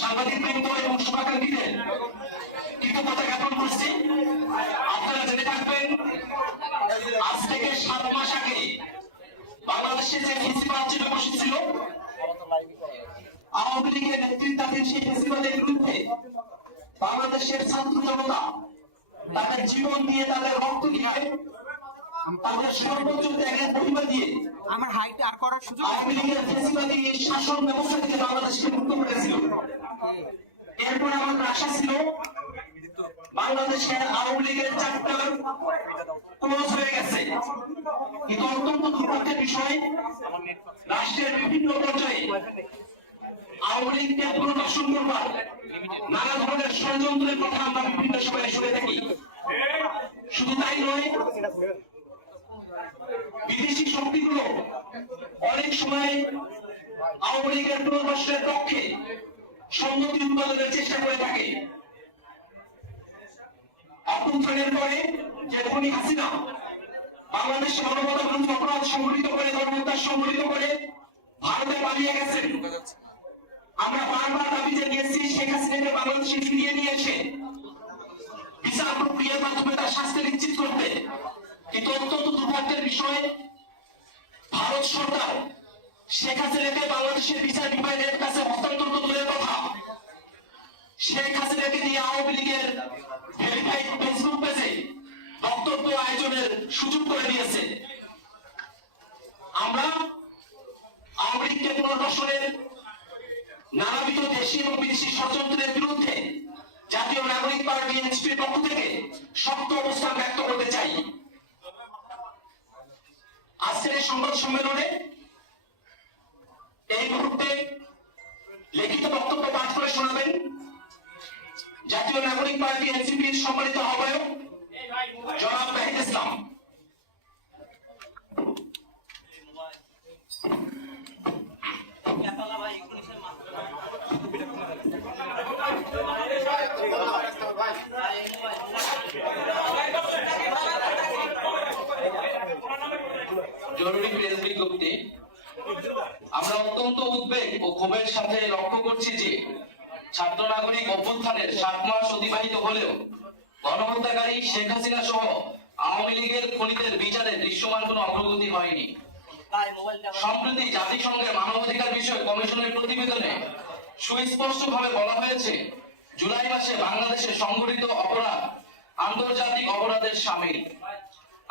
সাংবাদিক বৃন্দ এবং শুভাকাঙ্ক্ষীদের কৃতজ্ঞতা জ্ঞাপন করছি। আপনারা জেনে থাকবেন, আজ থেকে 7 মাস আগে বাংলাদেশে যে ফেসিবাদ চেপে বসেছিল, আওয়ামী লীগের নেতৃত্বাধীন সেই ফেসিবাদের বিরুদ্ধে বাংলাদেশের ছাত্র জনতা তাদের জীবন দিয়ে, তাদের রক্ত দিয়ে, তাদের সর্বোচ্চ ত্যাগের পরিমাণ দিয়ে আমার হাইট আর করার সুযোগ আওয়ামী লীগের ফেসিবাদী শাসন ব্যবস্থা থেকে বাংলাদেশকে মুক্ত করেছিল। এরপর আমাদের আশা ছিল বাংলাদেশের আওয়ামী লীগের চ্যাপ্টার ক্লোজ হয়ে গেছে, কিন্তু অত্যন্ত দুর্ভাগ্যের বিষয়, রাষ্ট্রের বিভিন্ন পর্যায়ে আওয়ামী লীগকে পুনর্বাসন করবার নানা ধরনের ষড়যন্ত্রের কথা আমরা বিভিন্ন সময় শুনে থাকি। শুধু তাই নয়, বিদেশি শক্তিগুলো অনেক সময় আওয়ামী লীগের পুনর্বাসনের পক্ষে সম্মতি উৎপাদনের চেষ্টা করে থাকে। অভ্যুত্থানের পরে যে খুনি হাসিনা বাংলাদেশে মানবতা বিরোধী অপরাধ সংঘটিত করে, গণহত্যা সংঘটিত করে ভারতে পালিয়ে গেছেন। আমরা বারবার দাবি জানিয়েছি শেখ হাসিনাকে বাংলাদেশে ফিরিয়ে নিয়ে এসে বিচার প্রক্রিয়ার মাধ্যমে তার শাস্তি নিশ্চিত করতে, কিন্তু অত্যন্ত দুর্ভাগ্যের বিষয়, ভারত সরকার শেখ হাসিনাকে বাংলাদেশের বিচার বিভাগের কাছে হস্তান্তর তো দূরের কথা, শেখ হাসিনাকে দিয়ে আওয়ামী লীগের ভেরিফাইড ফেসবুক পেজে বক্তব্য আয়োজনের সুযোগ করে দিয়েছে। আমরা আওয়ামী লীগকে পুনর্বাসনের নানাবিধ দেশি এবং বিদেশি ষড়যন্ত্রের বিরুদ্ধে জাতীয় নাগরিক পার্টি এনসিপির পক্ষ থেকে শক্ত অবস্থান ব্যক্ত করতে চাই। আজকের এই সংবাদ সম্মেলনে এই মুহূর্তে লিখিত বক্তব্য পাঠ করে শোনাবেন জাতীয় নাগরিক পার্টি এনসিপির সম্মানিত আহ্বায়ক জনাব নাহিদ ইসলাম। জরুরি প্রেস বিজ্ঞপ্তি। আমরা অত্যন্ত উদ্বেগ ও ক্ষোভের সাথে লক্ষ্য করছি যে ছাত্র নাগরিক অভ্যুত্থানের 7 মাস অতিবাহিত হলেও গণহত্যাকারী শেখ হাসিনা সহ আওয়ামী লীগের খুনিদের বিচারে দৃশ্যমান কোনো অগ্রগতি হয়নি। সম্প্রতি জাতিসংঘের মানবাধিকার বিষয়ক কমিশনের প্রতিবেদনে সুস্পষ্টভাবে বলা হয়েছে, জুলাই মাসে বাংলাদেশে সংঘটিত অপরাধ আন্তর্জাতিক অপরাধের শামিল।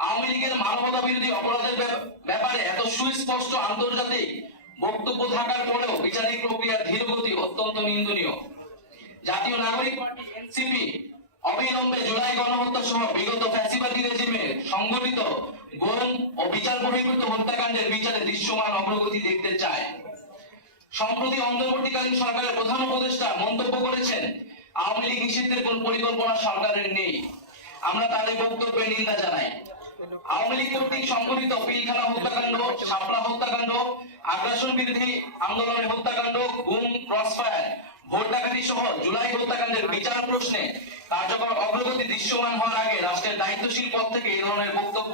আওয়ামী লীগের মানবতা বিরোধী অপরাধের ব্যাপারে এত সুস্পষ্ট আন্তর্জাতিক বক্তব্য থাকার পরেও বিচারিক প্রক্রিয়ার ধীরগতি অত্যন্ত নিন্দনীয়। জাতীয় নাগরিক পার্টি এনসিপি অবিলম্বে জুলাই গণহত্যা সহ বিগত ফ্যাসিবাদী রেজিমের সংগঠিত গুম ও বিচার বহির্ভূত হত্যাকাণ্ডের বিচারে দৃশ্যমান অগ্রগতি দেখতে চায়। সম্প্রতি অন্তর্বর্তীকালীন সরকারের প্রধান উপদেষ্টা মন্তব্য করেছেন, আওয়ামী লীগ নিষিদ্ধের কোন পরিকল্পনা সরকারের নেই। আমরা তাদের বক্তব্যে নিন্দা জানাই। আওয়ামী লীগ কর্তৃক সংঘটিত পিলখানা হত্যাকাণ্ড, শাপলা হত্যাকাণ্ড, আগ্রাসন বিরোধী আন্দোলনের হত্যাকাণ্ড, গুম, ক্রসফায়ার, ভোট ডাকাতি সহ জুলাই হত্যাকাণ্ডের বিচার প্রশ্নে কার্যকর অগ্রগতি দৃশ্যমান হওয়ার আগে রাষ্ট্রের দায়িত্বশীল পদ থেকে এই ধরনের বক্তব্য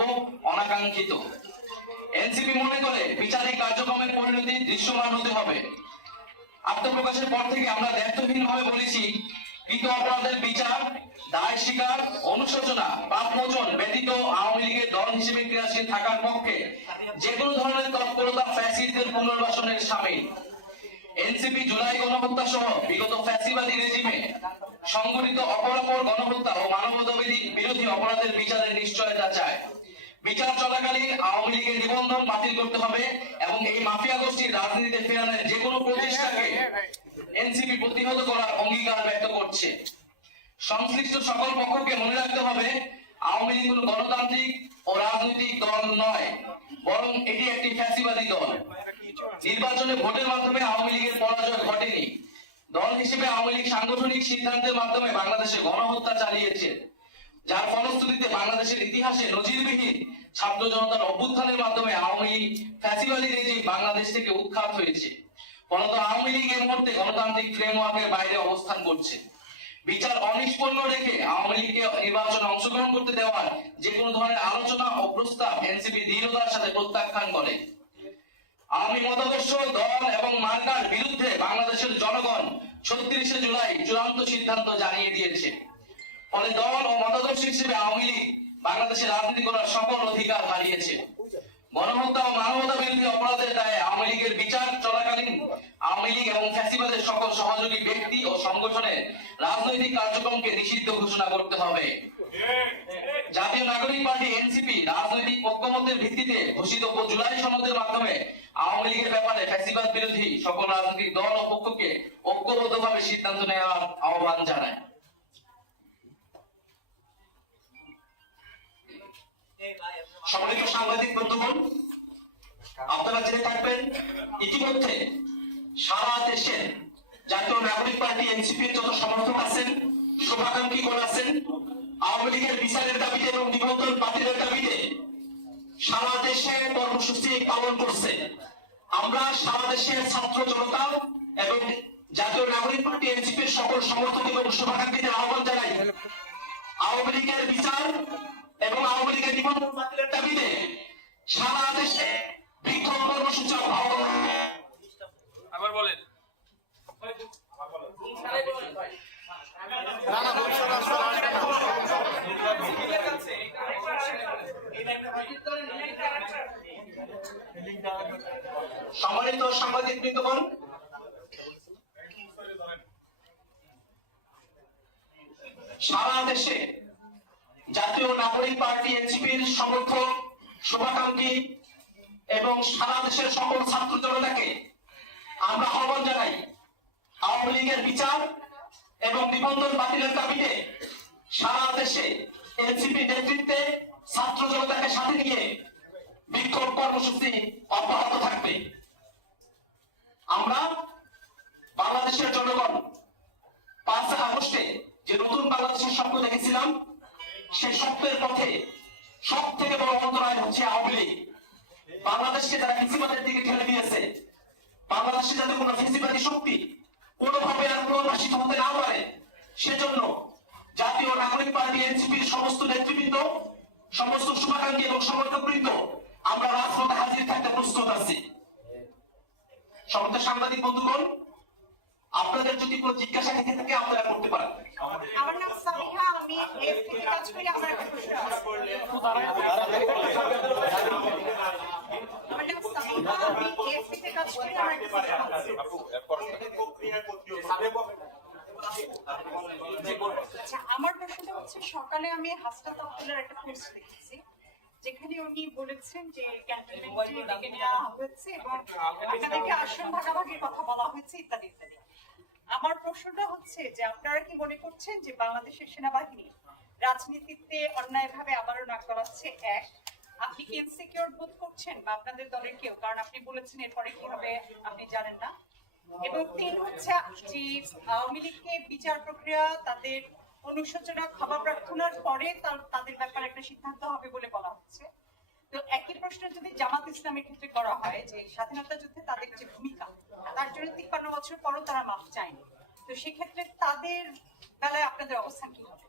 অনাকাঙ্ক্ষিত। এনসিপি মনে করে বিচারিক কার্যক্রমের পরিণতি দৃশ্যমান হতে হবে। আত্মপ্রকাশের পর থেকে আমরা দায়িত্বহীনভাবে বলেছি, কৃত অপরাধের বিচার, দায় স্বীকার, অনুশোচনা, পাপ মোচন ব্যতীত আওয়ামী লীগের দল হিসেবে ক্রিয়াশীল থাকার পক্ষে যে কোনো ধরনের তৎপরতা ফ্যাসিস্টদের পুনর্বাসনের শামিল। এনসিপি জুলাই গণহত্যা সহ বিগত ফ্যাসিবাদী রেজিমে সংঘটিত অপরাপর গণহত্যা ও মানবতা বিরোধী অপরাধের বিচারের নিশ্চয়তা চায়। বিচার চলাকালীন আওয়ামী লীগের নিবন্ধন বাতিল করতে হবে এবং এই মাফিয়া গোষ্ঠীর রাজনীতিতে ফেরানোর যে কোনো প্রচেষ্টাকে এনসিপি প্রতিহত করার অঙ্গীকার ব্যক্ত করছে। সংশ্লিষ্ট সকল পক্ষকে মনে রাখতে হবে, আওয়ামী লীগ কোনো গণতান্ত্রিক ও রাজনৈতিক দল নয়, বরং এটি একটি ফ্যাসিবাদী দল। নির্বাচনে ভোটের মাধ্যমে আওয়ামী লীগের পরাজয় ঘটেনি। দল হিসেবে আওয়ামী লীগ সাংগঠনিক সিদ্ধান্তের মাধ্যমে বাংলাদেশে গণহত্যা চালিয়েছে, যার ফলশ্রুতিতে বাংলাদেশের ইতিহাসে নজিরবিহীন ছাত্র জনতার অভ্যুত্থানের মাধ্যমে আওয়ামী লীগ ফ্যাসিবাদী রেজিম বাংলাদেশ থেকে উৎখাত হয়েছে। ফলত আওয়ামী লীগ এই মুহূর্তে গণতান্ত্রিক ফ্রেমওয়ার্কের বাইরে অবস্থান করছে। বিচার অনিষ্পন্ন রেখে আওয়ামী লীগকে নির্বাচনে অংশগ্রহণ করতে দেওয়ার যে কোনো ধরনের আলোচনা ও প্রস্তাব এনসিপি দৃঢ়তার সাথে প্রত্যাখ্যান করে। আওয়ামী মতাদর্শ, দল এবং মার্কার বিরুদ্ধে বাংলাদেশের জনগণ 36শে জুলাই চূড়ান্ত সিদ্ধান্ত জানিয়ে দিয়েছে। ফলে দল ও মতাদর্শ হিসেবে আওয়ামী লীগ বাংলাদেশে রাজনীতি করার সকল অধিকার হারিয়েছে। গণহত্যা ও মানবতা বিরোধী অপরাধের দায়ে আওয়ামী লীগের বিচার চলাকালীন আওয়ামী লীগ এবং ফ্যাসিবাদের সকল সহযোগী ব্যক্তি ও সংগঠনের রাজনৈতিক কার্যক্রমকে নিষিদ্ধ ঘোষণা করতে হবে। জাতীয় নাগরিক পার্টি এনসিপি রাজনৈতিক ঐক্যমতের ভিত্তিতে ঘোষিত জুলাই সনদের মাধ্যমে আওয়ামী লীগের ব্যাপারে ফ্যাসিবাদ বিরোধী সকল রাজনৈতিক দল ও পক্ষকে ঐক্যবদ্ধভাবে সিদ্ধান্ত নেওয়ার আহ্বান জানায়। সম্মানিত সাংবাদিক বন্ধুগণ, আপনারা জেনে থাকবেন ইতিমধ্যে সারা দেশে জাতীয় নাগরিক পার্টি এনসিপি যত সমর্থক আছেন, শুভাকাঙ্ক্ষীগণ আছেন, আওয়ামী লীগের বিচারের দাবিতে এবং নিবন্ধন বাতিলের দাবিতে সারা দেশে কর্মসূচি পালন করছে। আমরা সারা দেশের ছাত্র জনতা এবং জাতীয় নাগরিক পার্টি এনসিপির সকল সমর্থক এবং শুভাকাঙ্ক্ষীদের আহ্বান জানাই, আওয়ামী লীগের বিচার এবং আওয়ামী লীগের নিবন্ধন বাতিলের দাবিতে সারা দেশে বিক্ষোভ কর্মসূচি আহ্বান। আবার বলেন। সম্মানিত সাংবাদিক বৃন্দগণ, সারা দেশে জাতীয় নাগরিক পার্টি এনসিপির সমর্থক, শুভাকাঙ্ক্ষী এবং সারা দেশের সকল ছাত্র জনতাকে আমরা আহ্বান জানাই, আওয়ামী লীগের বিচার এবং নিবন্ধন বাতিলের দাবিতে সারা দেশে এনসিপি নেতৃত্বে ছাত্র জনতাকে সাথে নিয়ে বিক্ষোভ কর্মসূচি অব্যাহত থাকবে। আমরা বাংলাদেশের জনগণ 5 আগস্টে যে নতুন বাংলাদেশের স্বপ্ন দেখেছিলাম, সেই স্বপ্নের পথে সব থেকে বড় অন্তরায় হচ্ছে আওয়ামী লীগ। বাংলাদেশকে যারা ফেসিবাদের দিকে ঠেলে দিয়েছে, বাংলাদেশে যাতে কোনো ফেসিবাদী শক্তি কোনোভাবে আর পুনর্বাসিত হতে না পারে, সেজন্য জাতীয় নাগরিক পার্টি এনসিপির সমস্ত নেতৃবৃন্দ, সমস্ত শুভাকাঙ্ক্ষী এবং সমর্থকবৃন্দ আমরা রাজপথে হাজির থাকতে প্রস্তুত আছি। সমস্ত সাংবাদিক বন্ধুগণ, আপনাদের যদি কোনো জিজ্ঞাসা থেকে থাকে আপনারা করতে পারেন। আমার নাম সামিহা, আমি এফপি তে কাজ করি। আমার একটা প্রশ্ন আছে। আমার নাম সামিহা, আমি এফপি তে কাজ করি। আমার একটা প্রশ্ন আছে। আচ্ছা, আমার প্রশ্নটা হচ্ছে, সকালে আমি হাসনাত আব্দুল্লাহর একটা পোস্ট দেখেছি যেখানে উনি বলেছেন যে ক্যান্টনমেন্টে ডেকে নেওয়া হয়েছে এবং আপনাদেরকে আসন ভাগাভাগির কথা বলা হয়েছে ইত্যাদি ইত্যাদি। আমার প্রশ্নটা হচ্ছে যে আপনারা কি মনে করছেন যে বাংলাদেশের সেনাবাহিনী রাজনীতিতে অন্যায়ভাবে আবারও নাক গলাচ্ছে? এক, আপনি কি ইনসিকিউর বোধ করছেন বা আপনাদের দলের কেউ? কারণ আপনি বলেছেন এরপরে কি হবে আপনি জানেন না। এবং 3 হচ্ছে যে আওয়ামী লীগকে বিচার প্রক্রিয়া, তাদের অনুশোচনা, ক্ষমা প্রার্থনার পরে তাদের ব্যাপারে একটা সিদ্ধান্ত হবে বলে বলা হচ্ছে। তো একই প্রশ্ন যদি জামাত ইসলামের ক্ষেত্রে করা হয় যে স্বাধীনতা যুদ্ধে তাদের যে ভূমিকা, তার জন্য 53 বছর পরও তারা মাফ চায়নি, তো সেক্ষেত্রে তাদের বেলায় আপনাদের অবস্থান কি হবে?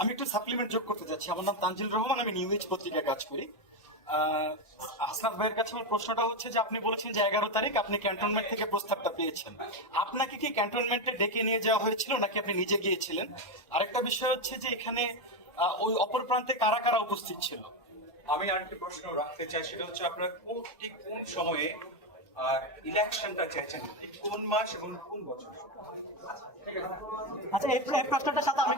আমি একটু সাপ্লিমেন্ট যোগ করতে যাচ্ছি। আমার নাম তানজিল রহমান, আমি নিউ এজ পত্রিকায় কাজ করি। হাসনাত ভাইয়ের কাছে আমার প্রশ্নটা হচ্ছে যে আপনি বলেছেন যে 11 তারিখ আপনি ক্যান্টনমেন্ট থেকে প্রস্তাবটা পেয়েছেন, আপনাকে কি ক্যান্টনমেন্টে ডেকে নিয়ে যাওয়া হয়েছিল নাকি আপনি নিজে গিয়েছিলেন? আরেকটা বিষয় হচ্ছে যে এখানে ওই অপর প্রান্তে কারা কারা উপস্থিত ছিল? আমি আরেকটা প্রশ্ন রাখতে চাই, সেটা হচ্ছে আপনারা ঠিক কোন সময়ে ইলেকশনটা চাইছেন, ঠিক কোন মাস এবং কোন বছর? আচ্ছা, এই প্রশ্নটার সাথে আমি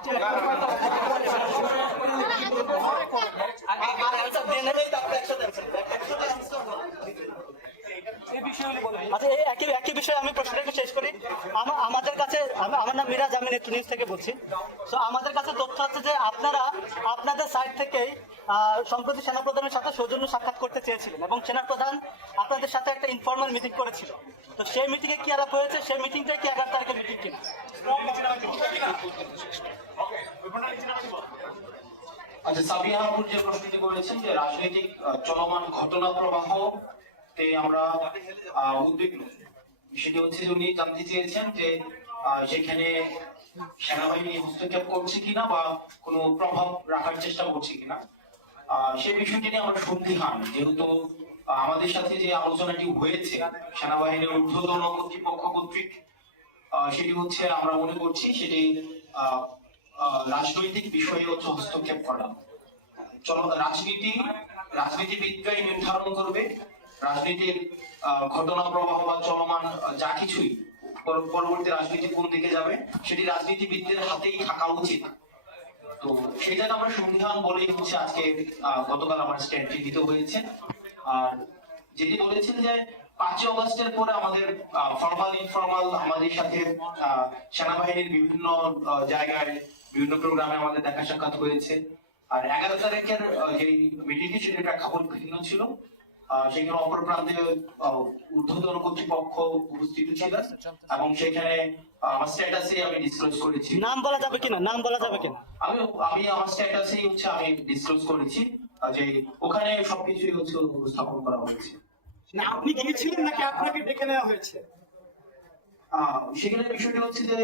আচ্ছা একই বিষয়ে আমি প্রশ্নটা শেষ করি। আমাদের কাছে, আমার নাম মিরাজ, আমি নেত্র নিউজ থেকে বলছি। তো আমাদের কাছে তথ্য আছে যে আপনারা আপনাদের সাইড থেকেই সম্প্রতি সেনাপ্রধানের সাথে সৌজন্য সাক্ষাৎ করতে চেয়েছিলেন এবং সেনাপ্রধান আপনাদের সাথে একটা ইনফর্মাল মিটিং করেছিল। তো সেই মিটিংয়ে কি আলাপ হয়েছে? সেই মিটিংটাই কি 11 তারিখের মিটিং কিনা? আচ্ছা, সাবিহা আপুর যে প্রশ্নটি করেছেন যে রাজনৈতিক চলমান ঘটনা প্রবাহ তে আমরা উদ্বিগ্ন, সেটি হচ্ছে যে উনি জানতে চেয়েছেন যে সেখানে সেনাবাহিনী হস্তক্ষেপ করছে কিনা বা কোনো প্রভাব রাখার চেষ্টা করছে কিনা। সেই বিষয়টি নিয়ে আমরা সন্দিহান, যেহেতু আমাদের সাথে যে আলোচনাটি হয়েছে সেনাবাহিনীর ঊর্ধ্বতন কর্তৃপক্ষ কর্তৃক, সেটি হচ্ছে আমরা মনে করছি সেটি রাজনৈতিক বিষয়ে হচ্ছে হস্তক্ষেপ করা। রাজনীতিবিদরাই নির্ধারণ করবে রাজনীতির ঘটনা প্রবাহ বা চলমান যা কিছুই পরবর্তী রাজনীতি কোন দিকে যাবে সেটি রাজনীতিবিদদের হাতেই থাকা উচিত। তো সেটা আমরা সংবিধান বলেই হচ্ছে আজকে গতকাল আমার স্ট্যান্ডটি দিতে হয়েছে। আর যেটি বলেছেন যে 5ই অগস্টের পরে আমাদের ফর্মাল ইনফর্মাল আমাদের সাথে সেনাবাহিনীর বিভিন্ন জায়গায় বিভিন্ন প্রোগ্রামে আমাদের দেখা সাক্ষাৎ হয়েছে। আর 11 তারিখের যে মিটিংটি সেটির প্রেক্ষাপট ভিন্ন ছিল। সেখানে অপর প্রান্তে ঊর্ধ্বতন কর্তৃপক্ষ উপস্থিত ছিল এবং সেখানে আমার স্ট্যাটাসে আমি ডিসক্লোজ করেছি। নাম বলা যাবে কিনা, নাম বলা যাবে কিনা? আমি আমার স্ট্যাটাসেই হচ্ছে আমি ডিসক্লোজ করেছি যে ওখানে সবকিছুই হচ্ছে উপস্থাপন করা হয়েছে। না আপনি গিয়েছিলেন নাকি আপনাকে ডেকে নেওয়া হয়েছে? সেখানে বিষয়টি হচ্ছে যে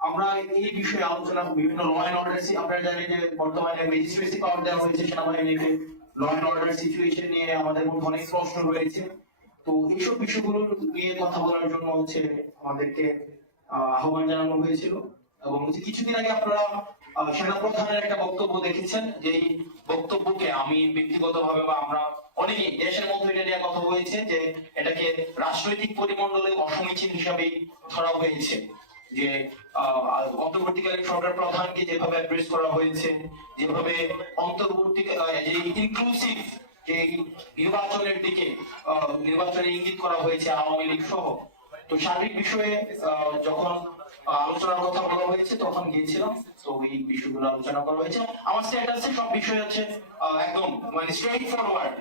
আমরা এই বিষয়ে আলোচনা বিভিন্ন ল অ্যান্ড অর্ডার, আপনারা জানেন যে বর্তমানে ম্যাজিস্ট্রেসি পাওয়ার দেওয়া হয়েছে সেনাবাহিনীকে। ল অ্যান্ড অর্ডার সিচুয়েশন নিয়ে আমাদের মধ্যে অনেক প্রশ্ন রয়েছে। তো এইসব বিষয়গুলো নিয়ে কথা বলার জন্য হচ্ছে আমাদেরকে আহ্বান জানানো হয়েছিল। এবং কিছুদিন আগে আপনারা সেনাপ্রধানের একটা বক্তব্য দেখেছেন, যেই বক্তব্যকে আমি ব্যক্তিগতভাবে বা আমরা অনেকেই দেশের মধ্যে এটা নিয়ে কথা হয়েছে যে এটাকে রাজনৈতিক পরিমণ্ডলে অসমীচীন হিসাবে ধরা হয়েছে। যে অন্তর্বর্তীকালীন সরকার প্রধানকে যেভাবে অ্যাড্রেস করা হয়েছে, যেভাবে অন্তর্বর্তী যে ইনক্লুসিভ যে নির্বাচনের দিকে নির্বাচনে ইঙ্গিত করা হয়েছে আওয়ামী লীগ সহ। তো সার্বিক বিষয়ে যখন আলোচনার কথা বলা হয়েছে তখন গিয়েছিলাম, তো এই বিষয়গুলো আলোচনা করা হয়েছে। আমার স্ট্যাটাসে সব বিষয় হচ্ছে একদম মানে স্ট্রেইট ফরওয়ার্ড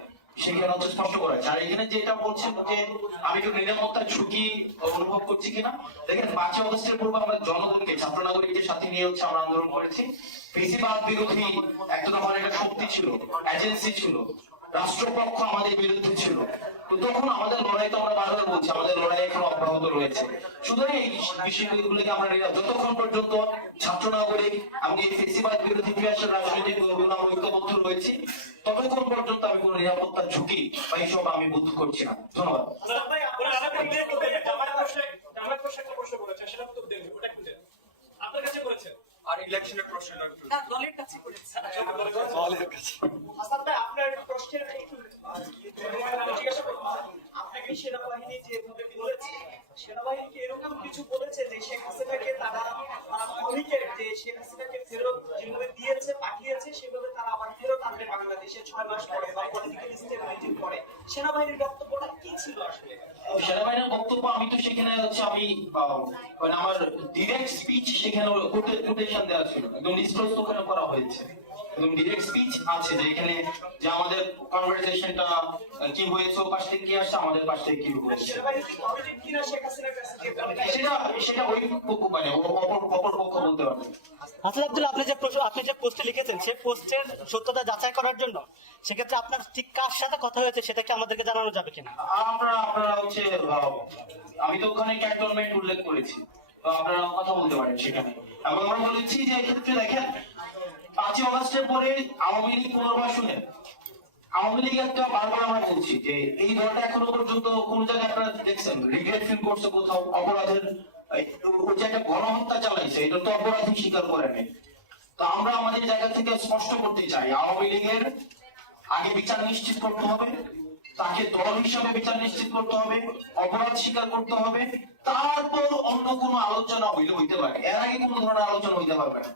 সেখানে হচ্ছে স্পষ্ট করা হয়েছে। আর এখানে যেটা বলছেন যে আমি একটু নিরাপত্তার ঝুঁকি অনুভব করছি কিনা, দেখেন 5 অগস্টের পূর্বে আমরা জনগণকে ছাত্র নাগরিকদের সাথে নিয়ে হচ্ছে আমরা আন্দোলন করেছি। ফেসিবাদ বিরোধী একটা আমার একটা শক্তি ছিল, এজেন্সি ছিল, রাষ্ট্রপক্ষ আমাদের বিরুদ্ধে ছিল। তো তখন আমাদের লড়াই তো আমরা বারবার বলছি আমাদের লড়াই এখন অব্যাহত রয়েছে। সুতরাং এই বিষয়গুলোকে আমরা যতক্ষণ পর্যন্ত ছাত্র নাগরিক আমি এই ফেসিবাদ বিরোধী ক্রিয়াশীল রাজনৈতিক দলগুলো আমরা ঐক্যবদ্ধ রয়েছি ততক্ষণ পর্যন্ত আমি কোনো নিরাপত্তার ঝুঁকি বা এইসব আমি বোধ করছি না। ধন্যবাদ। আপনার কাছে করেছেন আর ইলেকশনের প্রশ্নটা একটু না, দলের কাছে করেছে। দলের কাছে আসাদ ভাই, আপনার প্রশ্নের একটু জিজ্ঞাসা করবো। আপনাকে সেনাবাহিনী যেভাবে বলেছে, সেনাবাহিনী কি এরকম কিছু বলেছে যে শেখ হাসিনাকে তারা অনেকের যে শেখ হাসিনাকে ফেরত যেভাবে দিয়েছে পাঠিয়েছে সেভাবে তারা আবার ফেরত আনবে বাংলাদেশে 6 মাস পরে বা পলিটিক্যাল স্টেবিলিটির পরে? সেনাবাহিনীর বক্তব্যটা কি ছিল আসলে? সেনাবাহিনীর বক্তব্য আমি তো সেখানে হচ্ছে আমি মানে আমার ডিরেক্ট স্পিচ সেখানে কোটেশন দেওয়া ছিল, একদম ডিসক্লোজ ওখানে করা হয়েছে, একদম ডিরেক্ট স্পিচ আছে যে এখানে যে আমাদের কনভারসেশনটা কি হয়েছে, ও পাশ থেকে কি আসছে, আমাদের পাশ থেকে কি হয়েছে, সেনাবাহিনী কি কমিটেড কিনা শেখ হাসিনার কাছে যে সেটা ওই পক্ষ মানে অপর পক্ষ বলতে পারবে। আসলে আব্দুল্লাহ, আপনি যে পোস্টে লিখেছেন সেই পোস্টের সত্যতা যাচাই করার জন্য সেক্ষেত্রে আপনার ঠিক কার সাথে কথা হয়েছে সেটা কি আমাদেরকে জানানো যাবে কিনা? আপনারা হচ্ছে আমি তো ওখানে ক্যান্টনমেন্ট উল্লেখ করেছি, তো আপনারা কথা বলতে পারেন সেখানে। এবং আমরা বলেছি যে এক্ষেত্রে দেখেন 5ই অগস্টের পরে আওয়ামী লীগ পুনর্বাসনে আওয়ামী লীগ একটা বারবার আমরা বলছি যে এই দলটা এখনো পর্যন্ত কোন জায়গায় আপনারা দেখছেন রিগ্রেট ফিল করছে কোথাও, অপরাধের ওই যে একটা গণহত্যা চালাইছে এটা তো অপরাধী স্বীকার করে নেই। তো আমরা আমাদের জায়গা থেকে স্পষ্ট করতে চাই আওয়ামী লীগের আগে বিচার নিশ্চিত করতে হবে, তাকে দল হিসাবে বিচার নিশ্চিত করতে হবে, অপরাধ স্বীকার করতে হবে, তারপর অন্য কোনো আলোচনা হইতে পারে, এর আগে কোনো ধরনের আলোচনা হইতে পারবে না।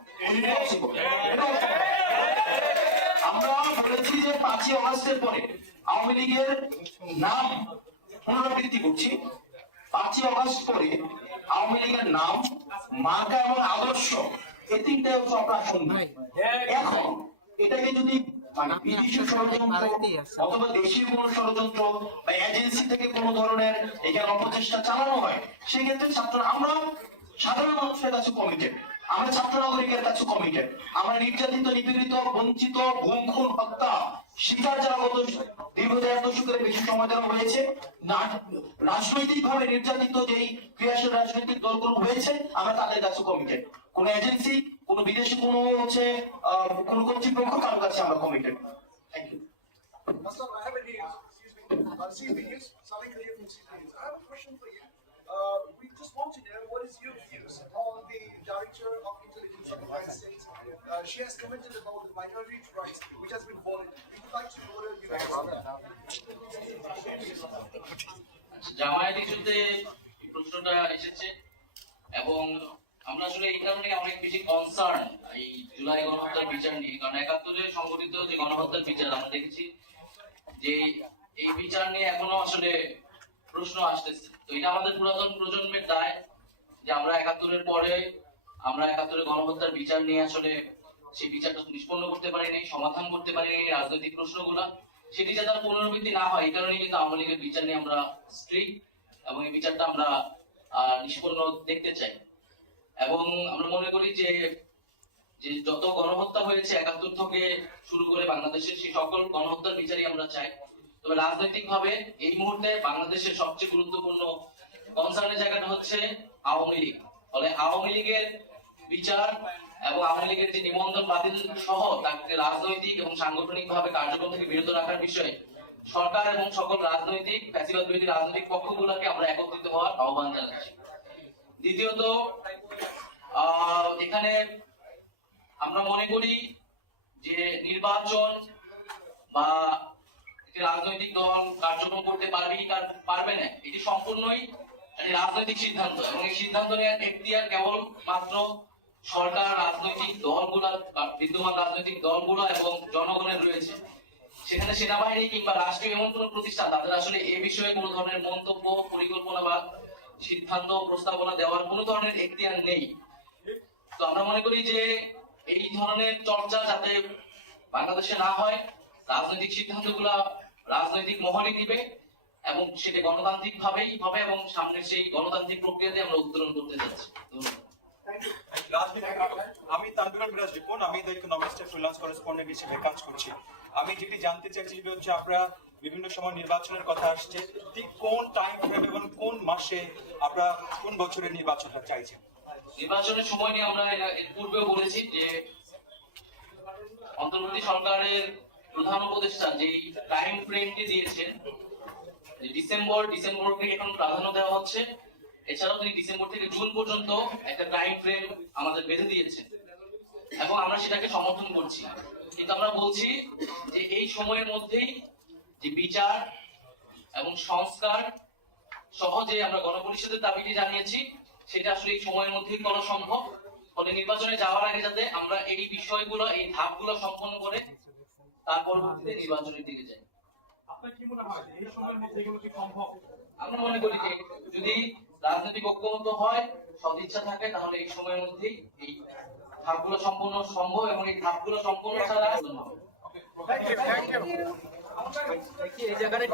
আমরা বলেছি যে 5ই অগস্টের পরে আওয়ামী লীগের নাম পুনরাবৃত্তি করছি, 5ই অগস্ট পরে আওয়ামী লীগের নাম, মার্কা এবং আদর্শ এই তিনটা হচ্ছে অপ্রাসঙ্গিক। এখন এটাকে যদি মানে বিদেশি ষড়যন্ত্র অথবা দেশীয় কোন ষড়যন্ত্র বা এজেন্সি থেকে কোন ধরনের এখানে অপচেষ্টা চালানো হয়, সেক্ষেত্রে আমরা সাধারণ মানুষের কাছে কমিটেড, আমরা ছাত্র নাগরিকের কাছে কমিটেড। আমরা নির্যাতিত, নিপীড়িত, বঞ্চিত, গুম খুন হত্যা শিকার যারা গত দীর্ঘ 1.5 দশকের বেশি সময় ধরে হয়েছে, রাজনৈতিক ভাবে নির্যাতিত যেই ক্রিয়াশীল রাজনৈতিক দলগুলো হয়েছে, আমরা তাদের কাছে কমিটেড। কোন এজেন্সি, কোন বিদেশি কোন হচ্ছে কোন কর্তৃপক্ষ কারোর কাছে আমরা committed. Thank you. I have a name. Excuse me. CBS, Sami Khalil from CBS. I have a question for you. We just just want to know what is your views on the Director of Intelligence of the United States. She has commented about the minority rights, which has been violated. We would like to know what your views on that. Jamaat ইস্যুতে এই প্রশ্নটা এসেছে এবং আমরা আসলে এই কারণে অনেক বেশি কনসার্ন এই জুলাই গণহত্যার বিচার নিয়ে, কারণ ৭১-এ সংঘটিত যে গণহত্যার বিচার আমরা দেখেছি যে এই বিচার নিয়ে এখনো আসলে প্রশ্ন আসতেছে। তো এটা আমাদের পুরাতন প্রজন্মের দায় যে আমরা ৭১-এর পরে আমরা ৭১-এর গণহত্যার বিচার নিয়ে আসলে সেই বিচারটা নিষ্পন্ন করতে পারিনি, সমাধান করতে পারিনি রাজনৈতিক প্রশ্নগুলা, সেটি যাতে আর পুনরাবৃত্তি না হয় এই কারণে কিন্তু আওয়ামী লীগের বিচার নিয়ে আমরা স্ট্রিক্ট এবং এই বিচারটা আমরা নিষ্পন্ন দেখতে চাই। এবং আমরা মনে করি যে যে যত গণহত্যা হয়েছে ৭১ থেকে শুরু করে বাংলাদেশের সেই সকল গণহত্যার বিচারই আমরা চাই। তবে রাজনৈতিক ভাবে এই মুহূর্তে বাংলাদেশের সবচেয়ে গুরুত্বপূর্ণ কনসার্নের জায়গাটা হচ্ছে আওয়ামী লীগ। ফলে আওয়ামী লীগের বিচার এবং আওয়ামী লীগের যে নিবন্ধন বাতিল সহ তাকে রাজনৈতিক এবং সাংগঠনিক ভাবে কার্যক্রম থেকে বিরত রাখার বিষয়ে সরকার এবং সকল রাজনৈতিক ফ্যাসিবাদ বিরোধী রাজনৈতিক পক্ষগুলোকে আমরা একত্রিত হওয়ার আহ্বান জানাচ্ছি। দ্বিতীয়ত এখানে আমরা মনে করি যে নির্বাচন বা একটি রাজনৈতিক দল কার্যক্রম করতে পারবে কি পারবে না এটি সম্পূর্ণই একটি রাজনৈতিক সিদ্ধান্ত এবং এই সিদ্ধান্ত নেওয়ার এখতিয়ার কেবল মাত্র সরকার, রাজনৈতিক দলগুলা, বিদ্যমান রাজনৈতিক দলগুলো এবং জনগণের রয়েছে। সেখানে সেনাবাহিনী কিংবা রাষ্ট্রীয় এমন কোন প্রতিষ্ঠান তাদের আসলে এই বিষয়ে কোনো ধরনের মন্তব্য, পরিকল্পনা বা সিদ্ধান্ত প্রস্তাবনা দেওয়ার কোনো ধরনের এখতিয়ার নেই। তো আমরা মনে করি যে এই ধরনের চর্চা যাতে বাংলাদেশে না হয়, রাজনৈতিক সিদ্ধান্তগুলা রাজনৈতিক মহলই দিবে এবং সেটা গণতান্ত্রিক ভাবেই হবে এবং সামনের সেই গণতান্ত্রিক প্রক্রিয়াতে আমরা উত্তরণ করতে যাচ্ছি। আমি তানভীর মিরাজ রিপন, আমি দ্য ইকোনমিস্টের ফ্রিল্যান্স করেসপন্ডেন্ট হিসেবে কাজ করছি। আমি যেটি জানতে চাইছি সেটা হচ্ছে আপনারা বিভিন্ন সময় নির্বাচনের কথা আসছে, ঠিক কোন টাইম ফ্রেম এবং কোন মাসে আপনারা কোন বছরের নির্বাচনটা চাইছেন? নির্বাচনের সময় নিয়ে আমরা এর পূর্বেও বলেছি যে অন্তর্বর্তী সরকারের প্রধান উপদেষ্টা যে টাইম ফ্রেমটি দিয়েছেন ডিসেম্বরকে এখন প্রাধান্য দেওয়া হচ্ছে। এছাড়াও তিনি ডিসেম্বর থেকে জুন পর্যন্ত একটা টাইম ফ্রেম আমাদের বেঁধে দিয়েছেন এবং আমরা সেটাকে সমর্থন করছি। কিন্তু আমরা বলছি যে এই সময়ের মধ্যেই যে বিচার এবং সংস্কার সহ যে আমরা গণপরিষদের দাবিটি জানিয়েছি সেটা আসলে এই সময়ের মধ্যেই করা সম্ভব। ফলে নির্বাচনে যাওয়ার আগে যাতে আমরা এই বিষয়গুলো, এই ধাপগুলো সম্পন্ন করে তার পরবর্তীতে নির্বাচনের দিকে যাই। আপনার কি মনে হয় এই সময়ের মধ্যে এগুলো কি সম্ভব? আমরা মনে করি যে যদি রাজনৈতিক ঐক্যমত্য হয়, সদিচ্ছা থাকে, তাহলে এই সময়ের মধ্যেই এই ধাপগুলো সম্পূর্ণ সম্ভব এবং এই ধাপগুলো সম্পূর্ণ ছাড়া এই জায়গাটা